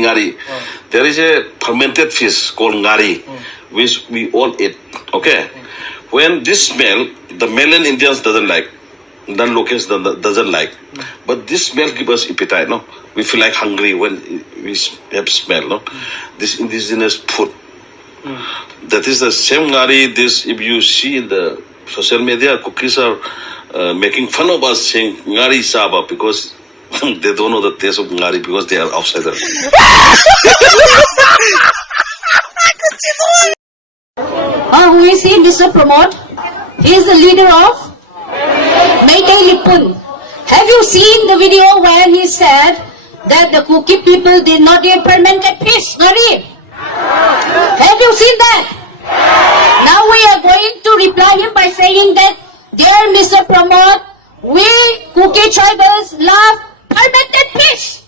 Ngari. There is a fermented fish called Ngari, which we all eat. Okay, when this smell, the Malayan Indians doesn't like, non-locals doesn't like, but this smell gives us appetite. No, we feel like hungry when we have smell. No, this indigenous food. That is the same Ngari. This, if you see in the social media, cookies are making fun of us saying Ngari Saba because they don't know the taste of Ngari because they are outsiders. Who is he, Mr. Pramod? He is the leader of Meetei. Have you seen the video where he said that the Kuki people did not eat fermented fish, Ngari? Have you seen that? Now we are going to reply him by saying that, dear Mr. Pramod, we Kuki tribals love fermented fish.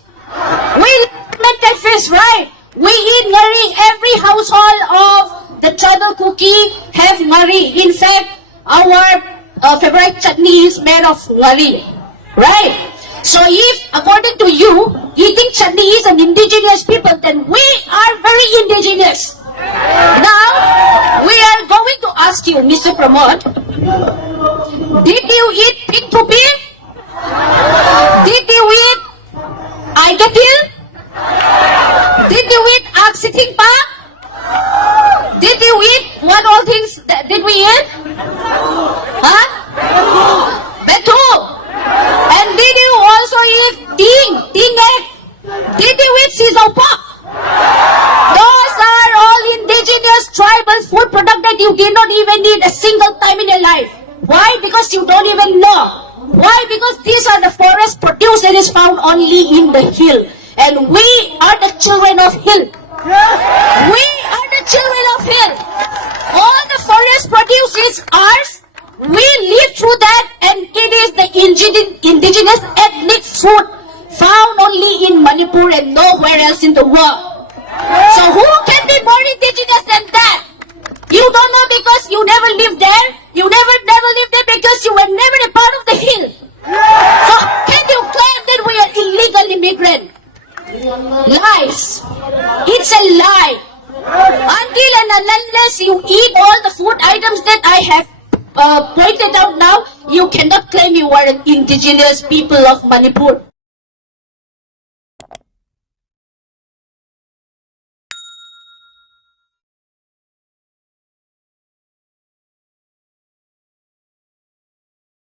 We love fermented fish, right? We eat Ngari. Every household of the tribal Kuki have Ngari. In fact, our favorite chutney is made of Ngari, right? So if, according to you, eating chutney is an indigenous people, then we are very indigenous. Now, we are going to ask you, Mr. Pramod, did you eat pig puppy? Did you eat Aigatil? Did you eat Aksiting Pa? Did you eat what all things that did we eat? Huh? Betu. And did you also eat ting egg? Did you eat sizzle pork? Those are all indigenous tribal food product that you did not even eat a single time in your life. Why? Because you don't even know. Why? Because these are the forest produce that is found only in the hill. And we are the children of hill. We are the children of hill. All the forest produce is ours. We live through that, and it is the indigenous ethnic food found only in Manipur and nowhere else in the world. So who can be more indigenous than that? You don't know because you never lived there. You never lived there because you were never a part of the hill. So can you claim that we are illegal immigrants? Lies. It's a lie. Until and unless you eat all the food items that I have pointed out now, you cannot claim you are an indigenous people of Manipur.